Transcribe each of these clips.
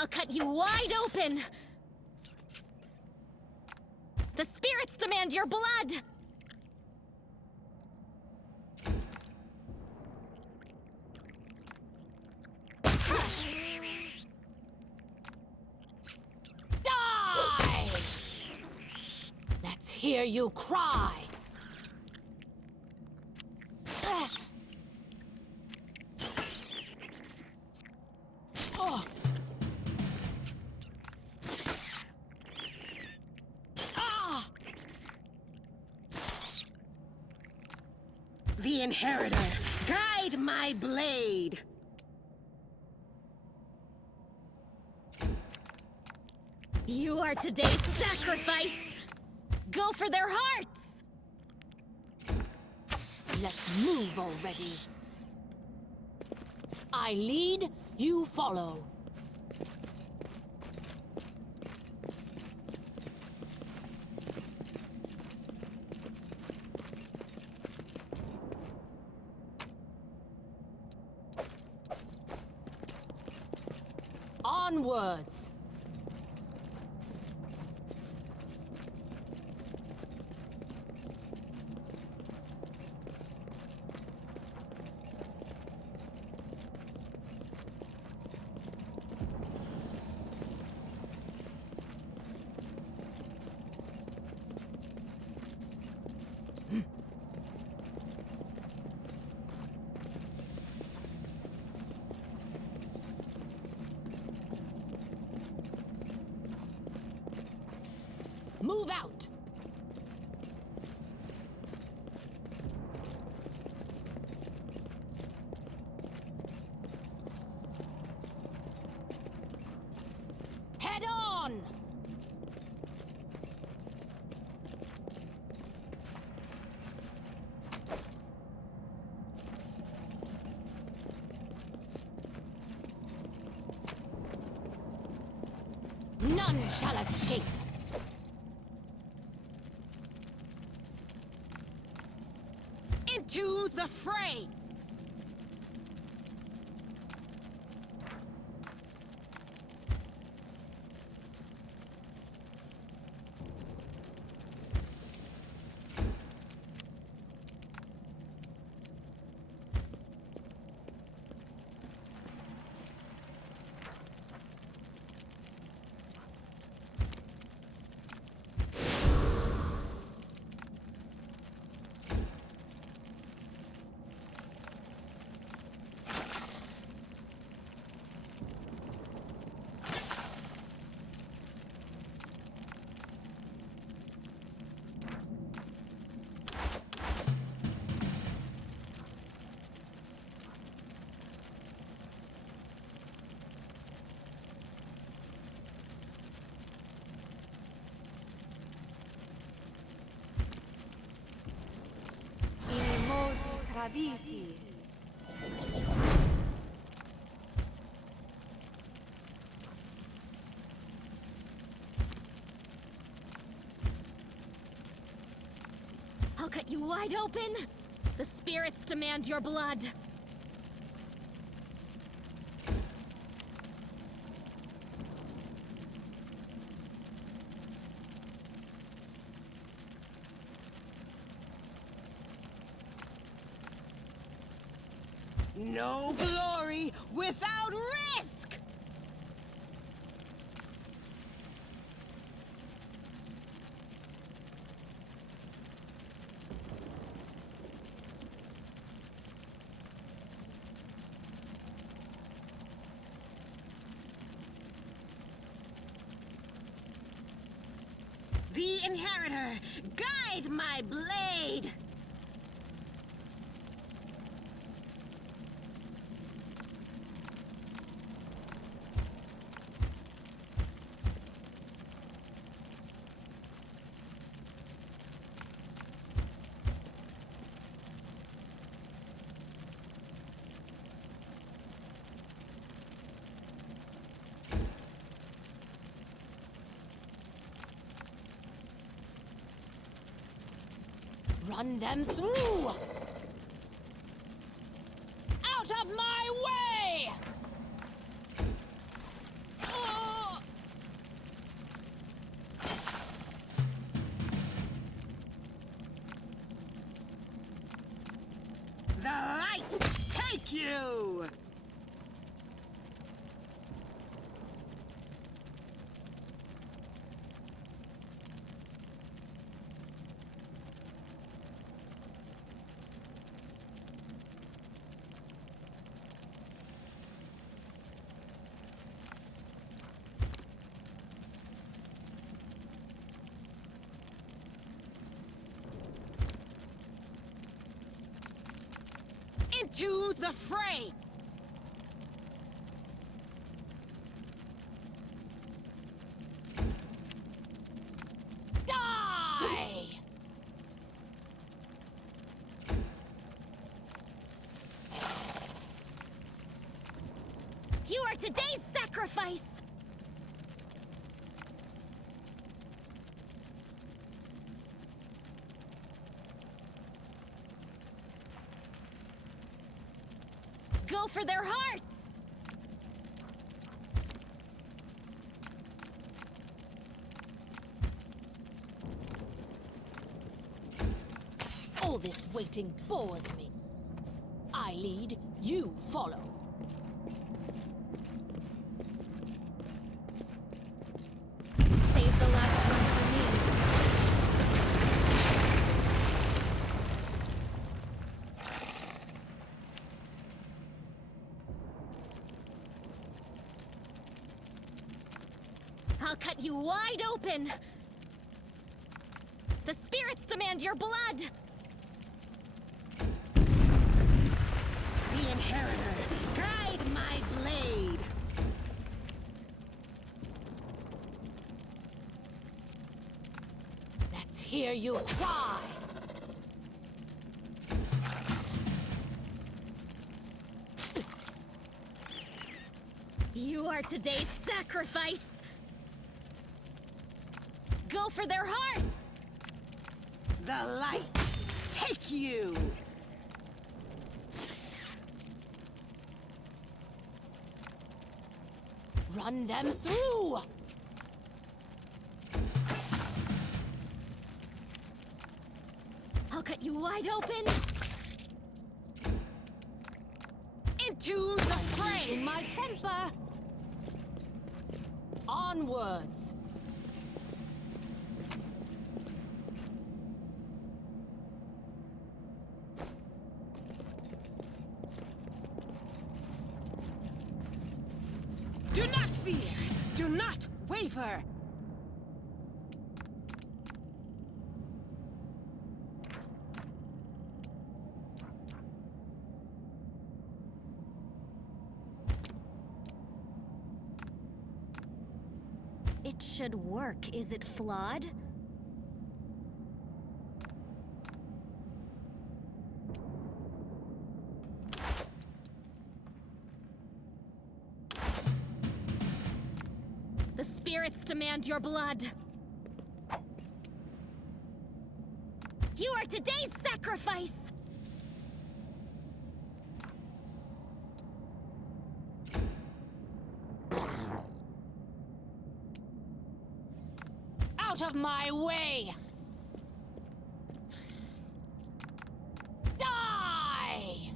I'll cut you wide open! The spirits demand your blood! Die! Let's hear you cry! Oh. The Inheritor, guide my blade! You are today's sacrifice! Go for their hearts! Let's move already. I lead, you follow. Onwards! Move out! Head on! None shall escape! Into the fray! Travisi. I'll cut you wide open! The spirits demand your blood! No glory without risk! The Inheritor, guide my blade! Run them through! Out of my way! Into the fray! Die! You are today's sacrifice! Go for their hearts! All this waiting bores me. I lead, you follow. Save the last one for me. I'll cut you wide open! The spirits demand your blood! The Inheritor, guide my blade! Let's hear you cry! You are today's sacrifice! Go for their hearts! The light, take you! Run them through! I'll cut you wide open! Into the In fray! my temper! Onwards! Do not fear! Do not waver! It should work. Is it flawed? The spirits demand your blood. You are today's sacrifice! Out of my way! Die!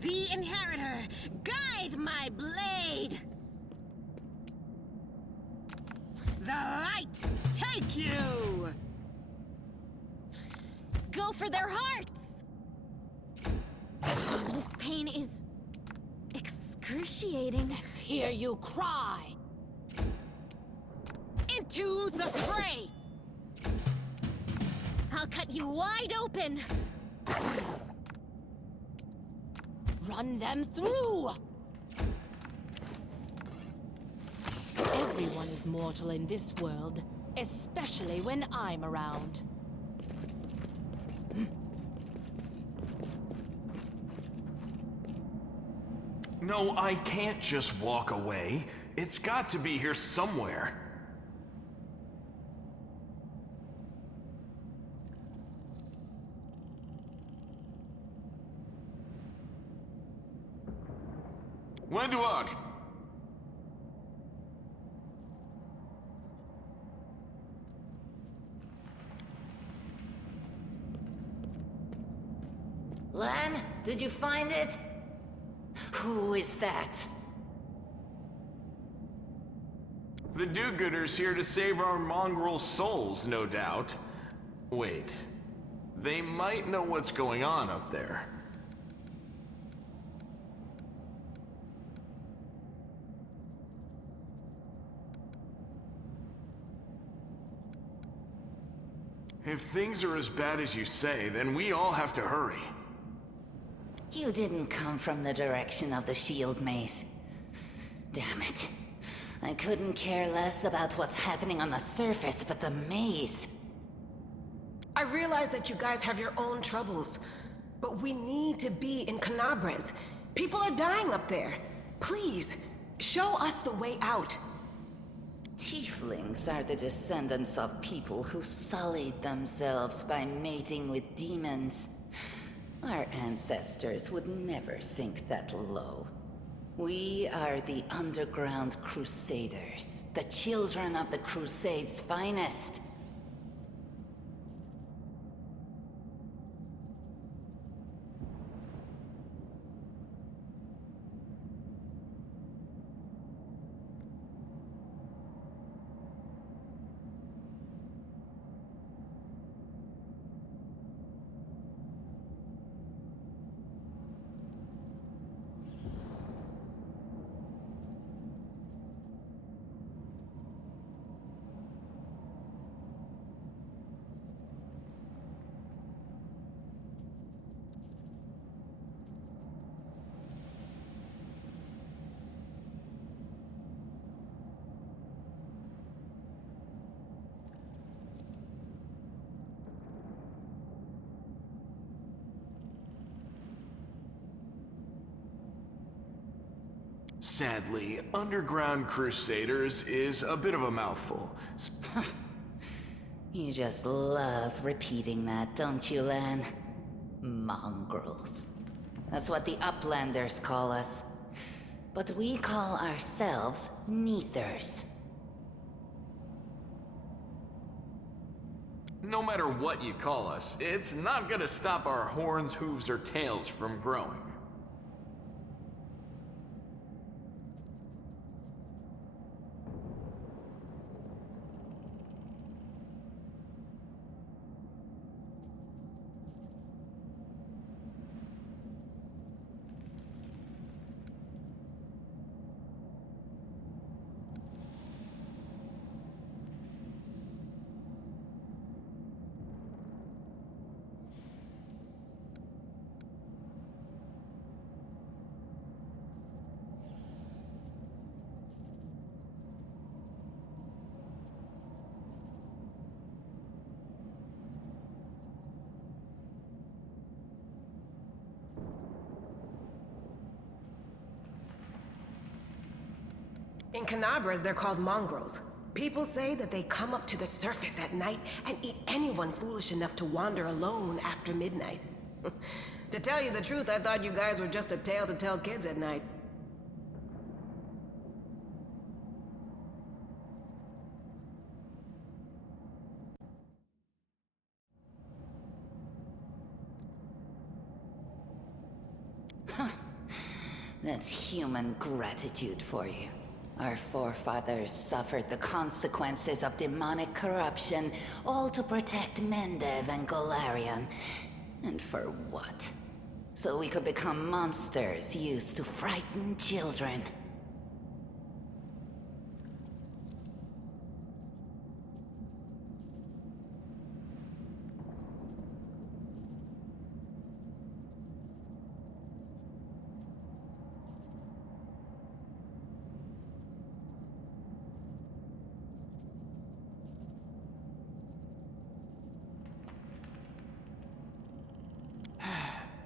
The Inheritor, guide my blade! The light, take you! Go for their hearts! This pain is excruciating. Let's hear you cry! Into the fray! I'll cut you wide open! Run them through! Everyone is mortal in this world, especially when I'm around. No, I can't just walk away. It's got to be here somewhere. Wenduog! Lan, did you find it? Who is that? The do-gooders here to save our mongrel souls, no doubt. Wait. They might know what's going on up there. If things are as bad as you say, then we all have to hurry. You didn't come from the direction of the shield maze. Damn it. I couldn't care less about what's happening on the surface, but the maze. I realize that you guys have your own troubles, but we need to be in Canabres. People are dying up there. Please, show us the way out. Tieflings are the descendants of people who sullied themselves by mating with demons. Our ancestors would never sink that low. We are the underground crusaders, the children of the Crusade's finest. Sadly, Underground Crusaders is a bit of a mouthful. You just love repeating that, don't you, Lan? Mongrels. That's what the Uplanders call us. But we call ourselves Neathers. No matter what you call us, it's not gonna stop our horns, hooves, or tails from growing. In Canabres, they're called mongrels. People say that they come up to the surface at night and eat anyone foolish enough to wander alone after midnight. To tell you the truth, I thought you guys were just a tale to tell kids at night. That's human gratitude for you. Our forefathers suffered the consequences of demonic corruption, all to protect Mendev and Golarion. And for what? So we could become monsters used to frighten children.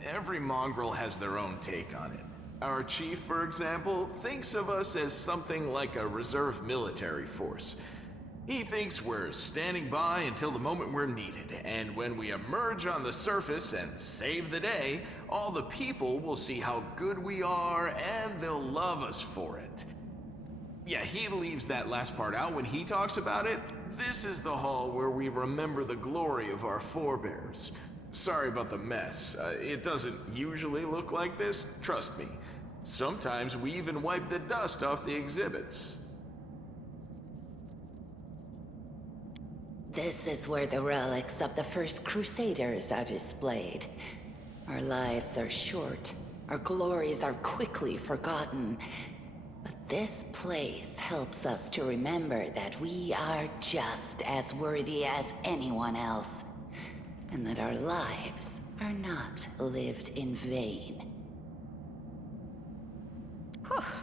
Every mongrel has their own take on it. Our chief, for example, thinks of us as something like a reserve military force. He thinks we're standing by until the moment we're needed, and when we emerge on the surface and save the day, all the people will see how good we are, and they'll love us for it. Yeah, he leaves that last part out when he talks about it. This is the hall where we remember the glory of our forebears. Sorry about the mess. It doesn't usually look like this, trust me. Sometimes we even wipe the dust off the exhibits. This is where the relics of the first Crusaders are displayed. Our lives are short. Our glories are quickly forgotten. But this place helps us to remember that we are just as worthy as anyone else, and that our lives are not lived in vain.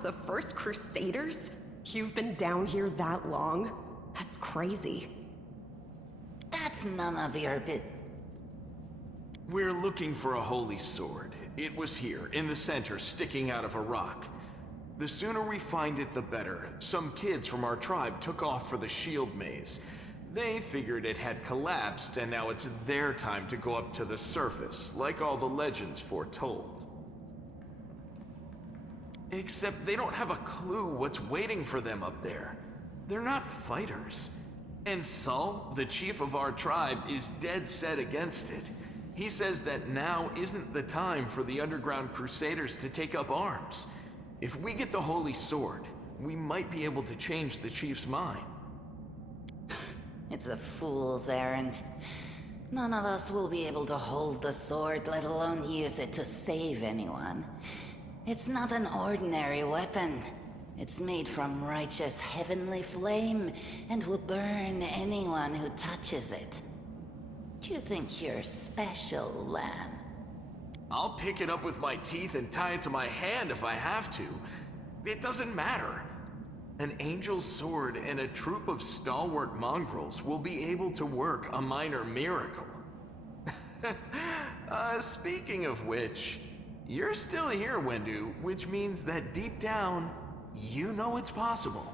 The first Crusaders? You've been down here that long? That's crazy. That's none of your We're looking for a holy sword. It was here, in the center, sticking out of a rock. The sooner we find it, the better. Some kids from our tribe took off for the shield maze. They figured it had collapsed, and now it's their time to go up to the surface, like all the legends foretold. Except they don't have a clue what's waiting for them up there. They're not fighters. And Saul, the chief of our tribe, is dead set against it. He says that now isn't the time for the underground crusaders to take up arms. If we get the holy sword, we might be able to change the chief's mind. It's a fool's errand. None of us will be able to hold the sword, let alone use it to save anyone. It's not an ordinary weapon. It's made from righteous heavenly flame and will burn anyone who touches it. Do you think you're special, Lan? I'll pick it up with my teeth and tie it to my hand if I have to. It doesn't matter. An angel's sword and a troop of stalwart mongrels will be able to work a minor miracle. Speaking of which, you're still here, Wendu, which means that deep down, you know it's possible.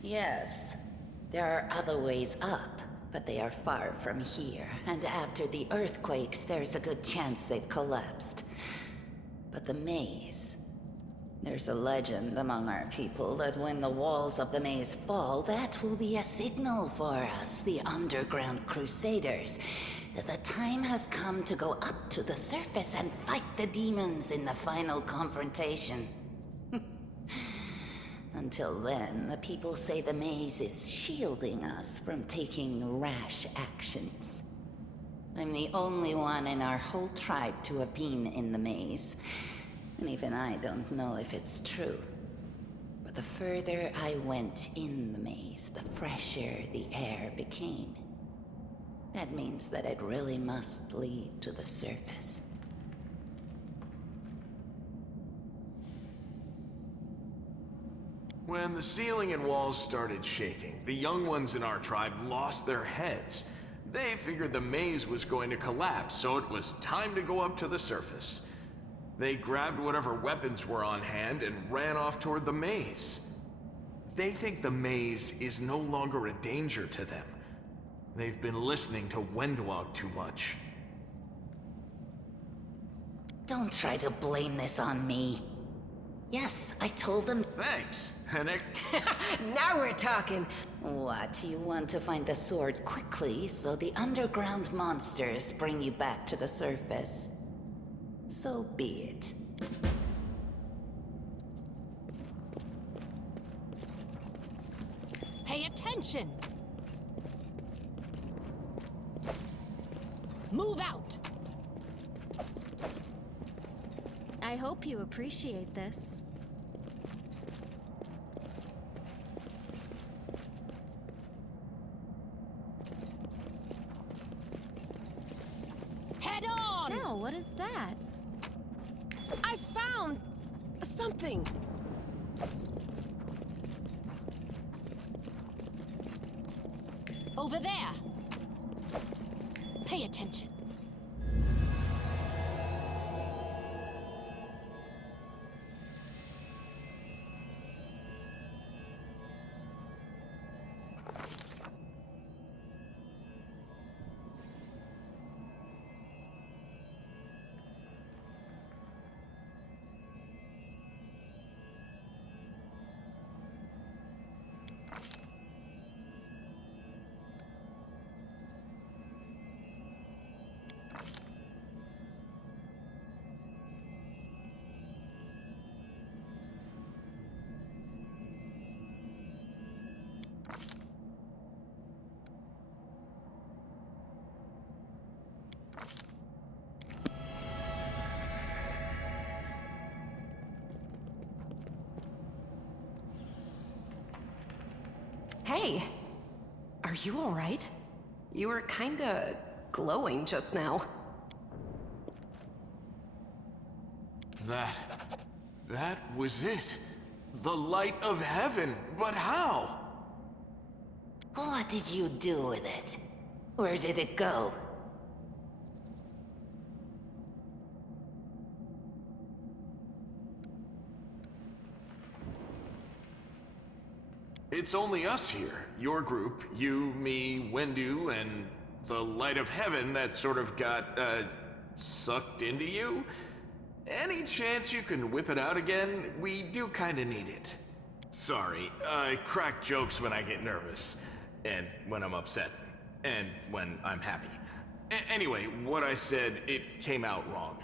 Yes, there are other ways up, but they are far from here, and after the earthquakes, there's a good chance they've collapsed. But the maze... There's a legend among our people that when the walls of the maze fall, that will be a signal for us, the underground crusaders, that the time has come to go up to the surface and fight the demons in the final confrontation. Until then, the people say the maze is shielding us from taking rash actions. I'm the only one in our whole tribe to have been in the maze, and even I don't know if it's true. But the further I went in the maze, the fresher the air became. That means that it really must lead to the surface. When the ceiling and walls started shaking, the young ones in our tribe lost their heads. They figured the maze was going to collapse, so it was time to go up to the surface. They grabbed whatever weapons were on hand and ran off toward the maze. They think the maze is no longer a danger to them. They've been listening to Wendwog too much. Don't try to blame this on me. Yes, I told them... Thanks. Now we're talking. What, you want to find the sword quickly so the underground monsters bring you back to the surface? So be it. Pay attention! Move out! I hope you appreciate this. Head on! No, what is that? I found something. Over there! Pay attention. Hey, are you alright? You were kinda glowing just now. That was it. The light of heaven, but how? What did you do with it? Where did it go? It's only us here. Your group, you, me, Wendu, and the light of heaven that sort of got, sucked into you? Any chance you can whip it out again? We do kinda need it. Sorry, I crack jokes when I get nervous. And when I'm upset. And when I'm happy. Anyway, what I said, it came out wrong.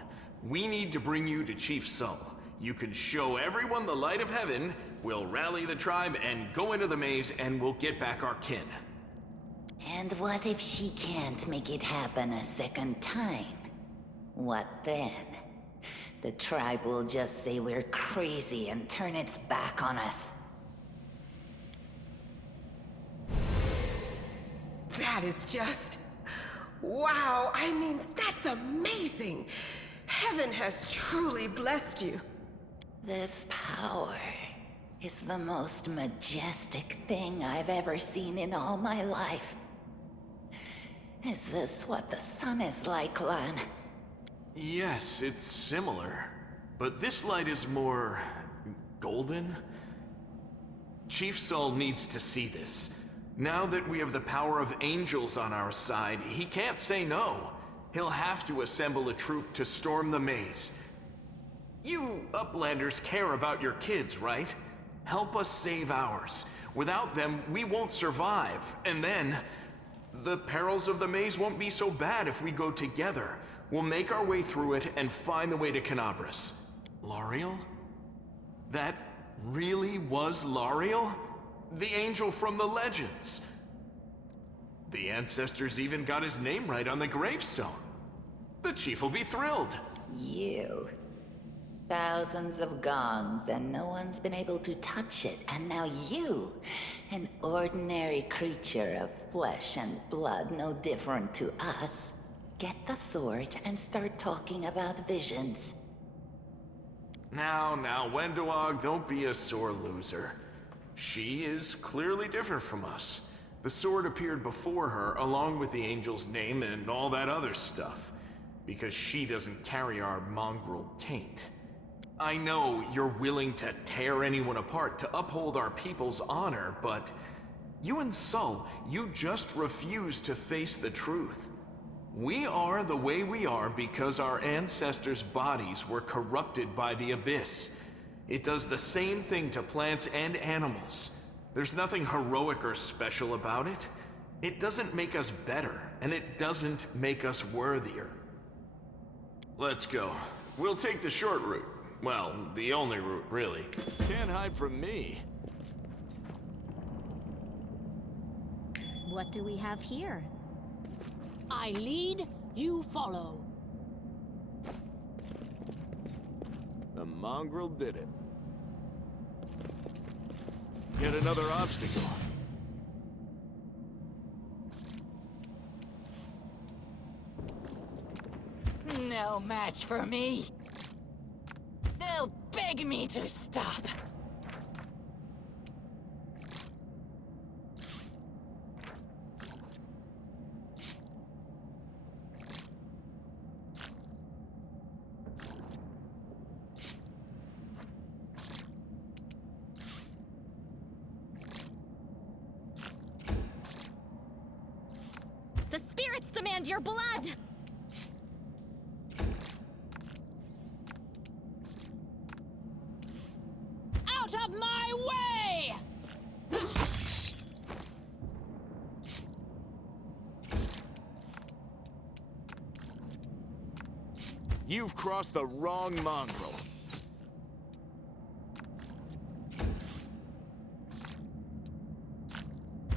We need to bring you to Chief Sull. You can show everyone the light of heaven, we'll rally the tribe and go into the maze, and we'll get back our kin. And what if she can't make it happen a second time? What then? The tribe will just say we're crazy and turn its back on us. That is just... wow, I mean, that's amazing! Heaven has truly blessed you. This power is the most majestic thing I've ever seen in all my life. Is this what the sun is like, Lan? Yes, it's similar. But this light is more... golden? Chief Sull needs to see this. Now that we have the power of angels on our side, he can't say no. He'll have to assemble a troop to storm the maze. You Uplanders care about your kids, right? Help us save ours. Without them, we won't survive. And then, the perils of the maze won't be so bad if we go together. We'll make our way through it and find the way to Canabras. Lariel? That really was Lariel? The angel from the legends. The ancestors even got his name right on the gravestone. The chief will be thrilled. You. Thousands of gongs and no one's been able to touch it, and now you, an ordinary creature of flesh and blood no different to us, get the sword and start talking about visions. Now, Wenduog, don't be a sore loser. She is clearly different from us. The sword appeared before her, along with the angel's name and all that other stuff, because she doesn't carry our mongrel taint. I know you're willing to tear anyone apart to uphold our people's honor, but you and Sull, you just refuse to face the truth. We are the way we are because our ancestors' bodies were corrupted by the Abyss. It does the same thing to plants and animals. There's nothing heroic or special about it. It doesn't make us better, and it doesn't make us worthier. Let's go. We'll take the short route. Well, the only route, really. Can't hide from me. What do we have here? I lead, you follow. The mongrel did it. Yet another obstacle. No match for me. They'll beg me to stop. The spirits demand your blood! Out of my way! You've crossed the wrong mongrel.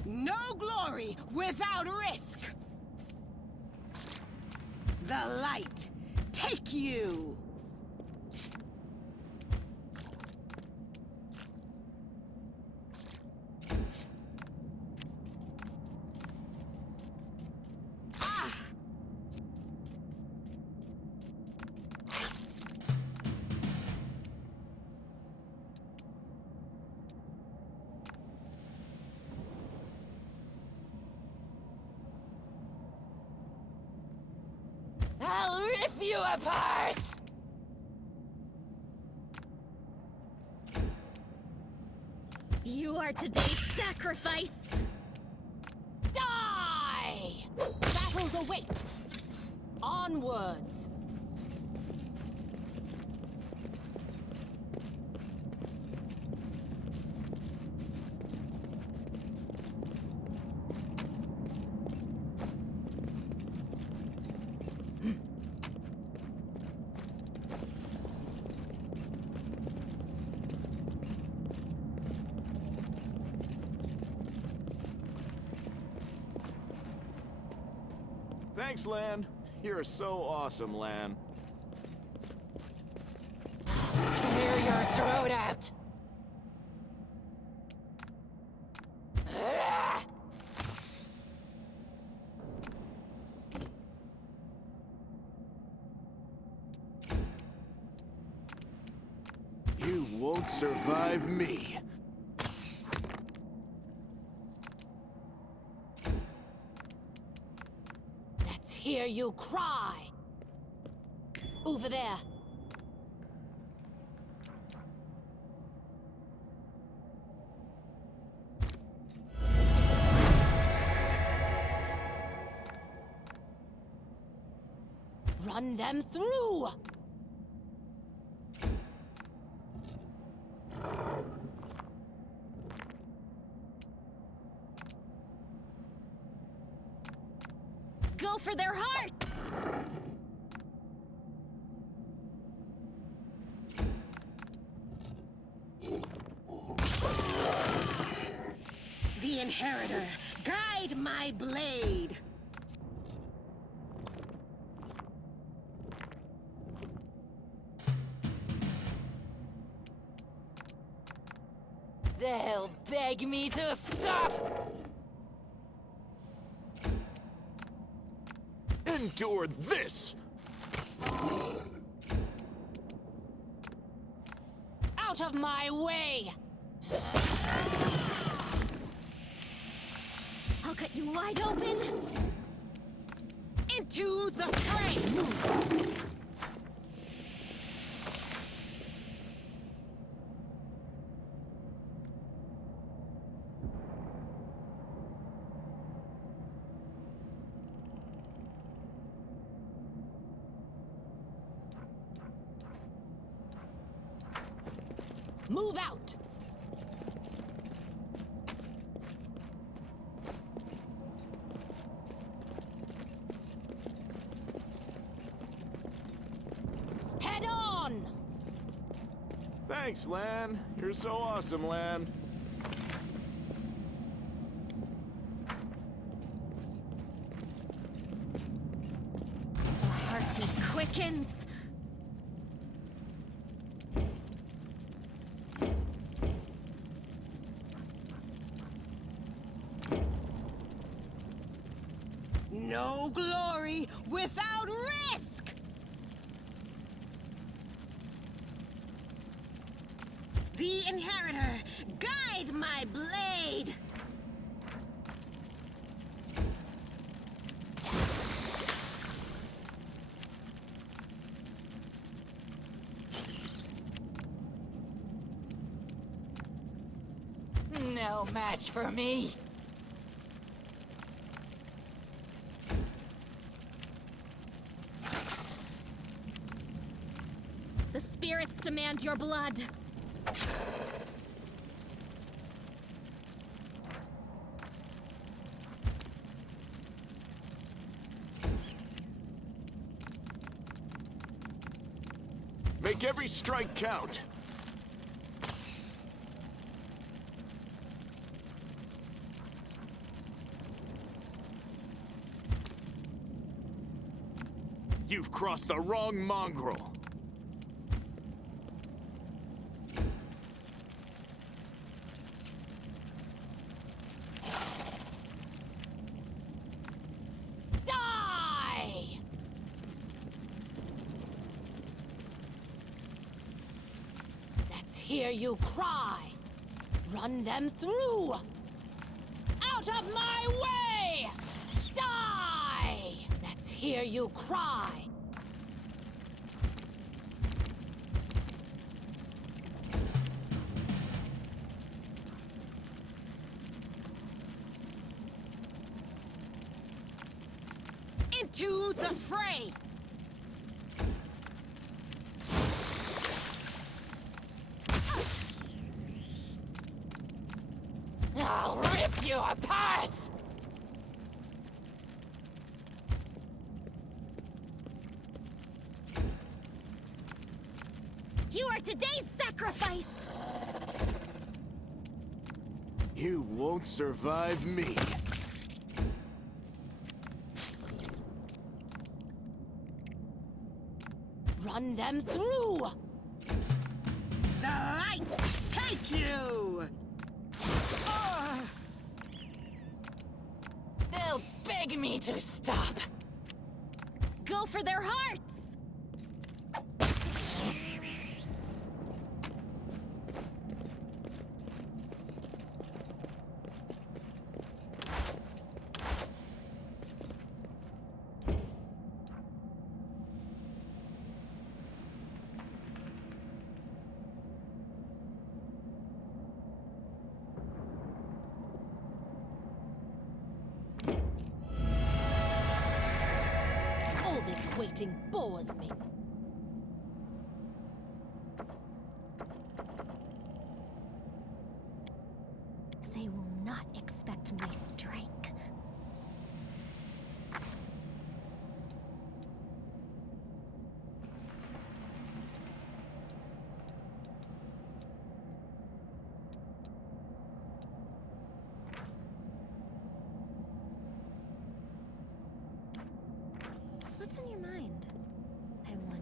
No glory without risk! The light, take you! rip you apart! You are today's sacrifice! Die! Battles await! Onwards! Thanks, Lan. You're so awesome, Lan. Tear your throat out! You won't survive me. Let's hear you cry! Over there. Run them through! Go for their hearts! The Inheritor, guide my blade! They'll beg me to stop! Endure this! Out of my way! I'll cut you wide open! Into the fray! Move out! Head on! Thanks, Lan. You're so awesome, Lan. The heartbeat quickens! No glory without risk! The Inheritor, guide my blade! No match for me! The spirits demand your blood! Make every strike count. You've crossed the wrong mongrel. Die! Let's hear you cry. Run them through. Out of my way! Die! Let's hear you cry. To the fray! I'll rip you apart! You are today's sacrifice! You won't survive me. Run them through! The light take you! They'll beg me to stop. Go for their hearts! All this waiting bores me. They will not expect my strike. What's on your mind? I wonder.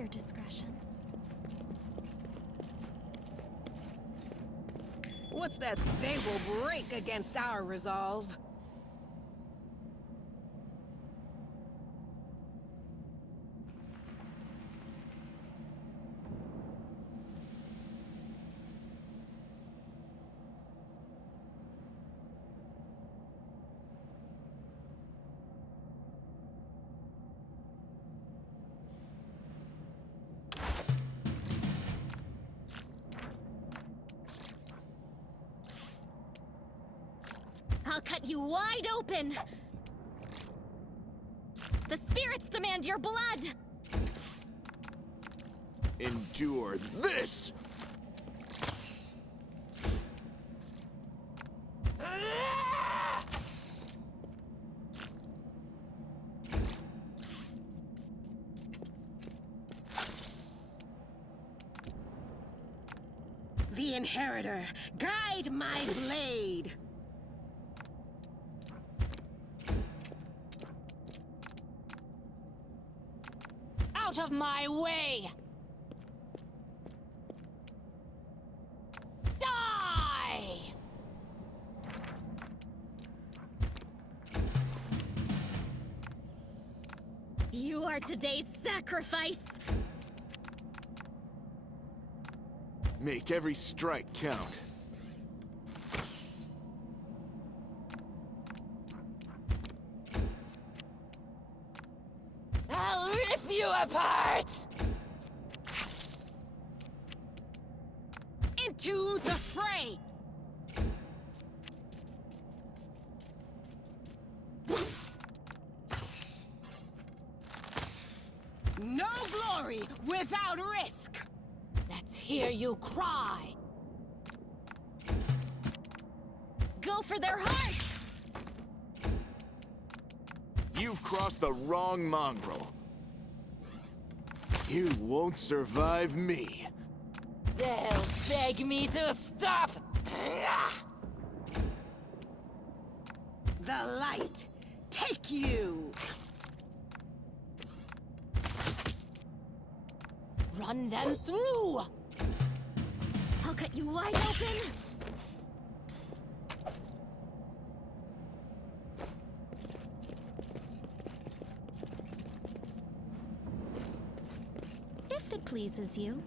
your discretion. What's that? They will break against our resolve. I'll cut you wide open! The spirits demand your blood! Endure this! The Inheritor, guide my blade! Out of my way! Die! You are today's sacrifice! Make every strike count. I'll rip you apart! Into the fray! No glory without risk! Let's hear you cry! Go for their hearts! You've crossed the wrong mongrel. You won't survive me. They'll beg me to stop! The light, take you! Run them through! I'll cut you wide open! If it pleases you.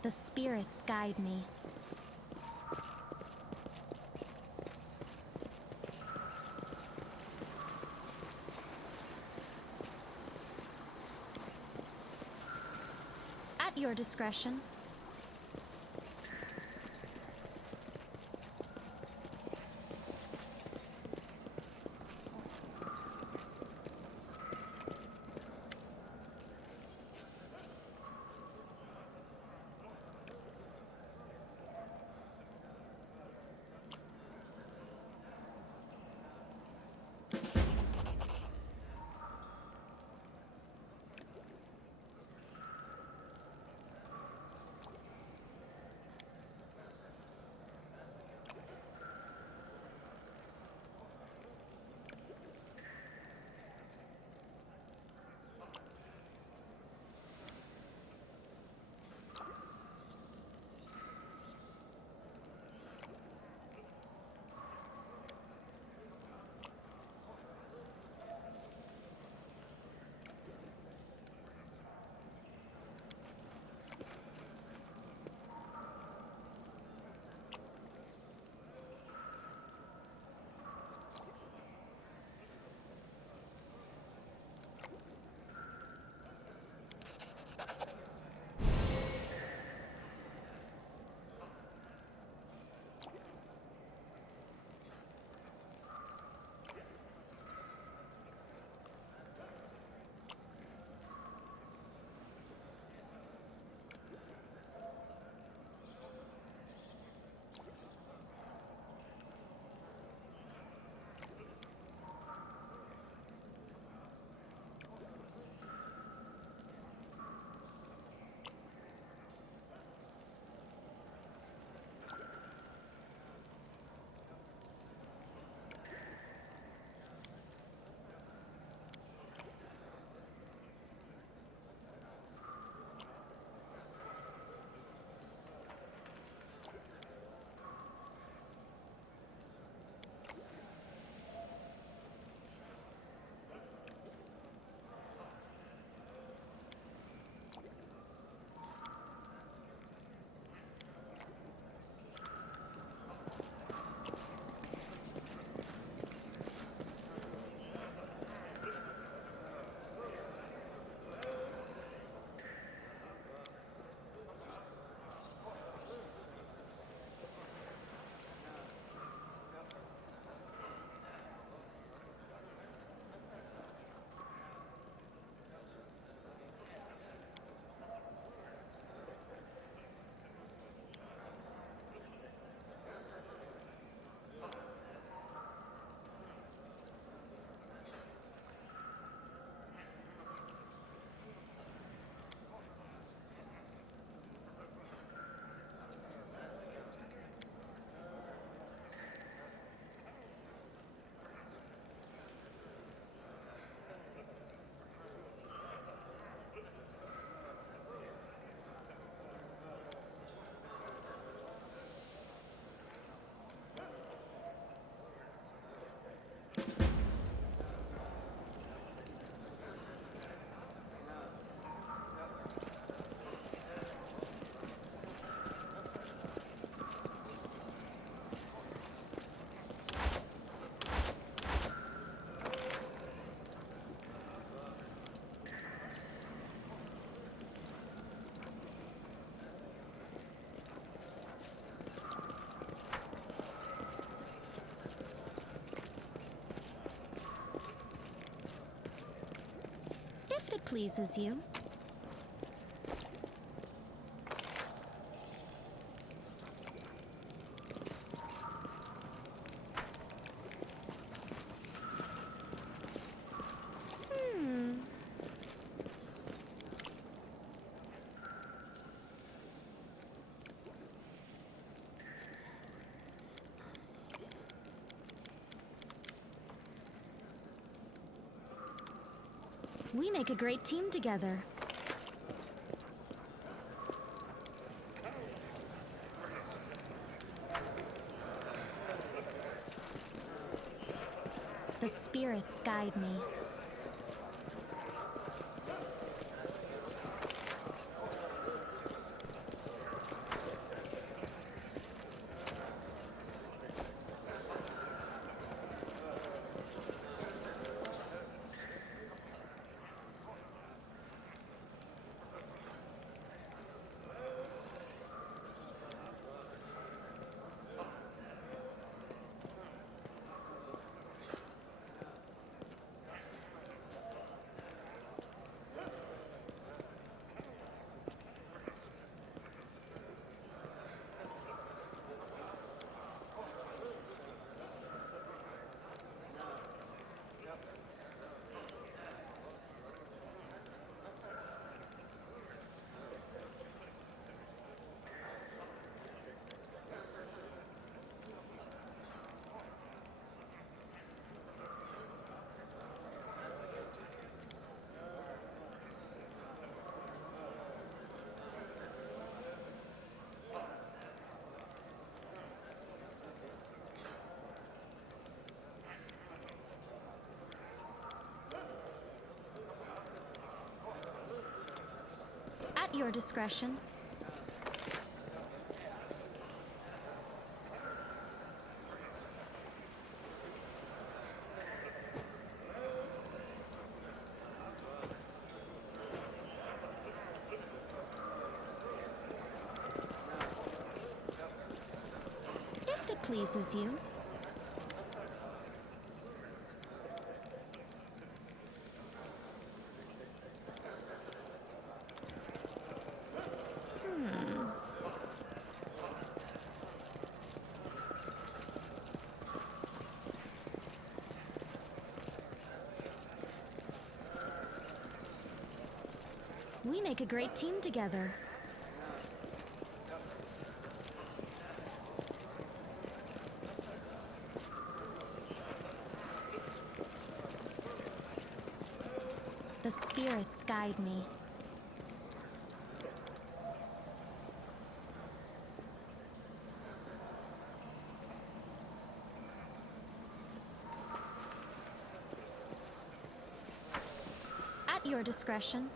The spirits guide me. At your discretion. If it pleases you. We make a great team together. The spirits guide me. At your discretion. If it pleases you. We make a great team together. The spirits guide me. At your discretion.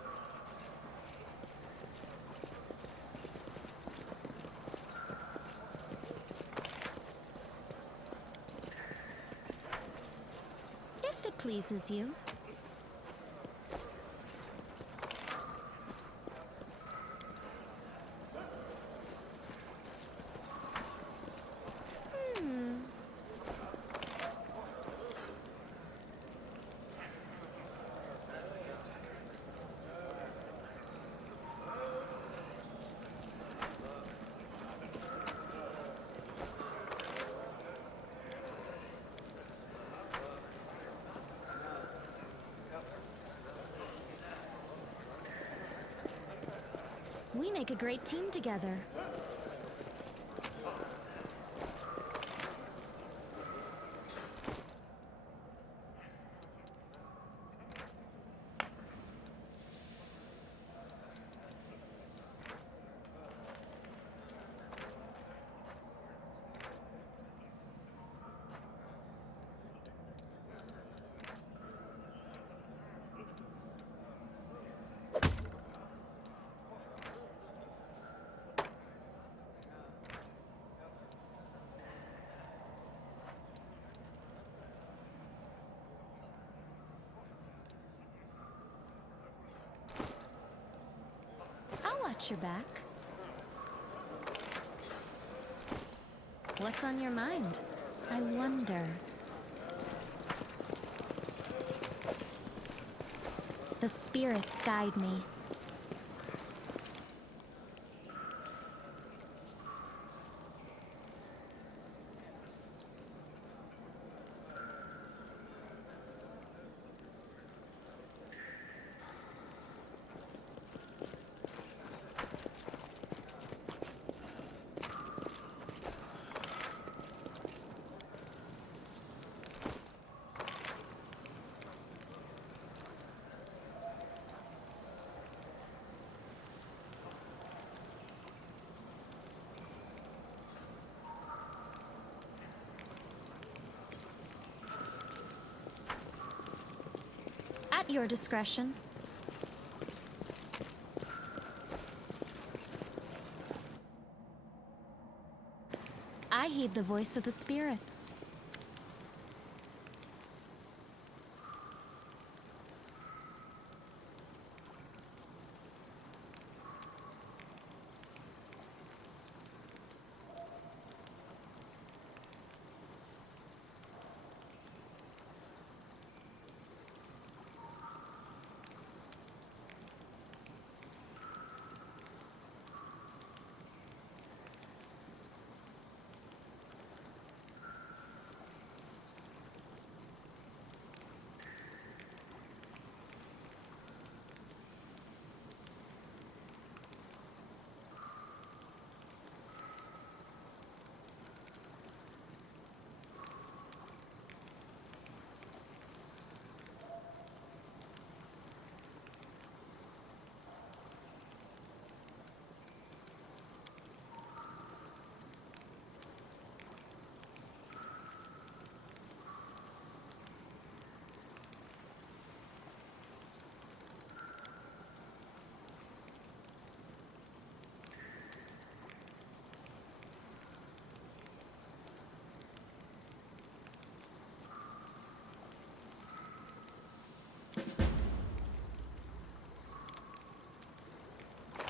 If it pleases you. We make a great team together. I'll watch your back. What's on your mind? I wonder. The spirits guide me. At your discretion. I heed the voice of the spirits.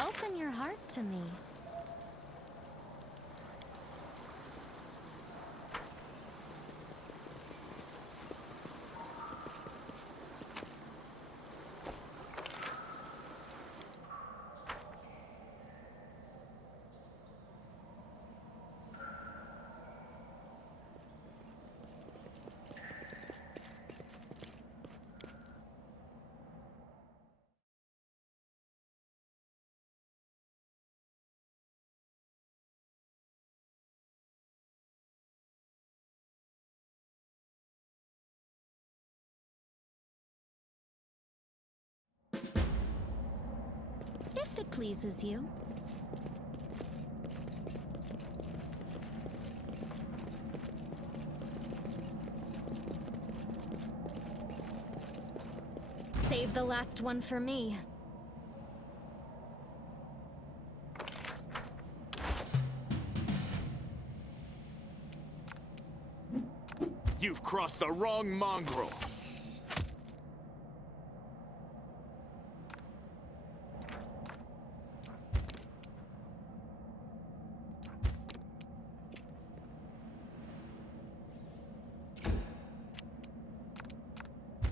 Open your heart to me. If it pleases you. Save the last one for me. You've crossed the wrong mongrel.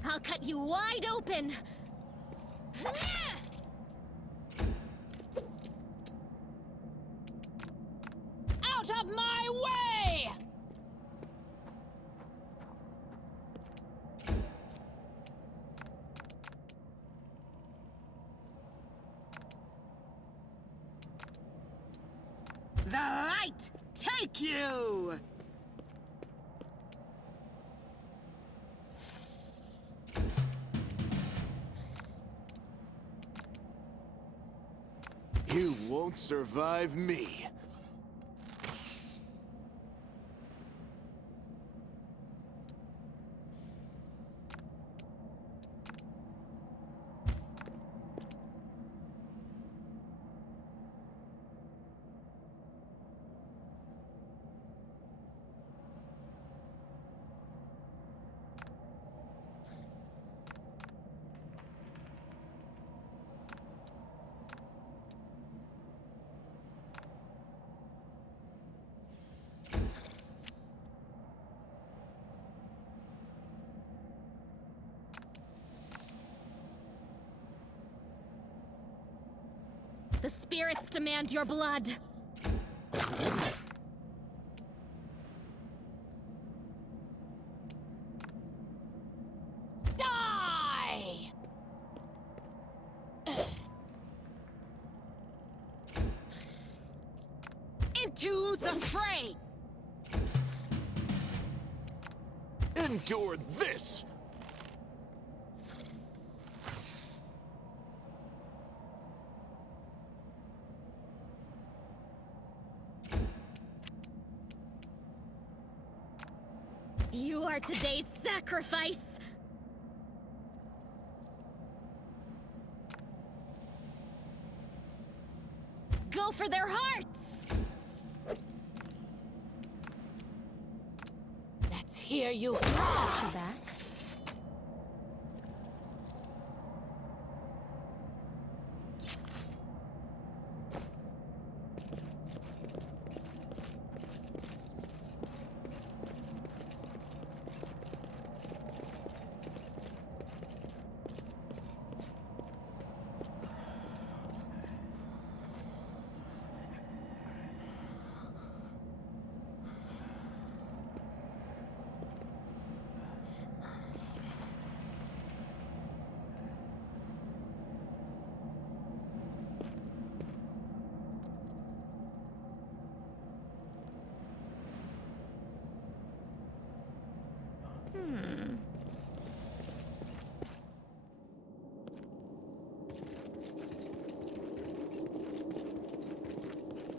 I'll cut you wide open! Out of my way! The light take you! You won't survive me. The spirits demand your blood. Die! Into the fray! Endure this! You are today's sacrifice! Go for their hearts! Let's hear you. Got you back.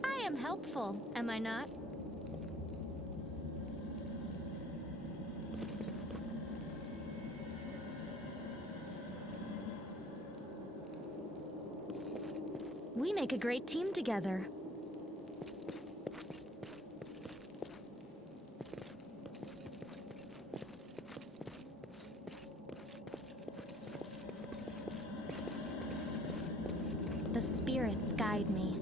I am helpful, am I not? We make a great team together. The spirits guide me.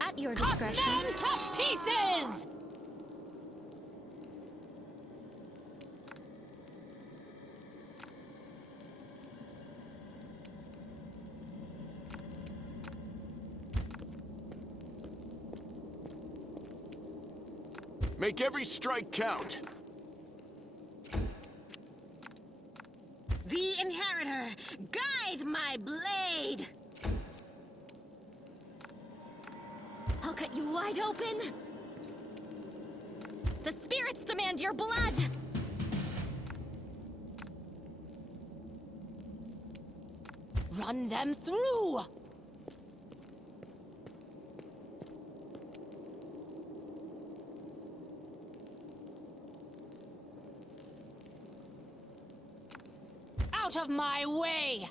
At your discretion. Cut them to pieces! Make every strike count. The Inheritor, guide my blade! I'll cut you wide open! The spirits demand your blood! Run them through! Out of my way!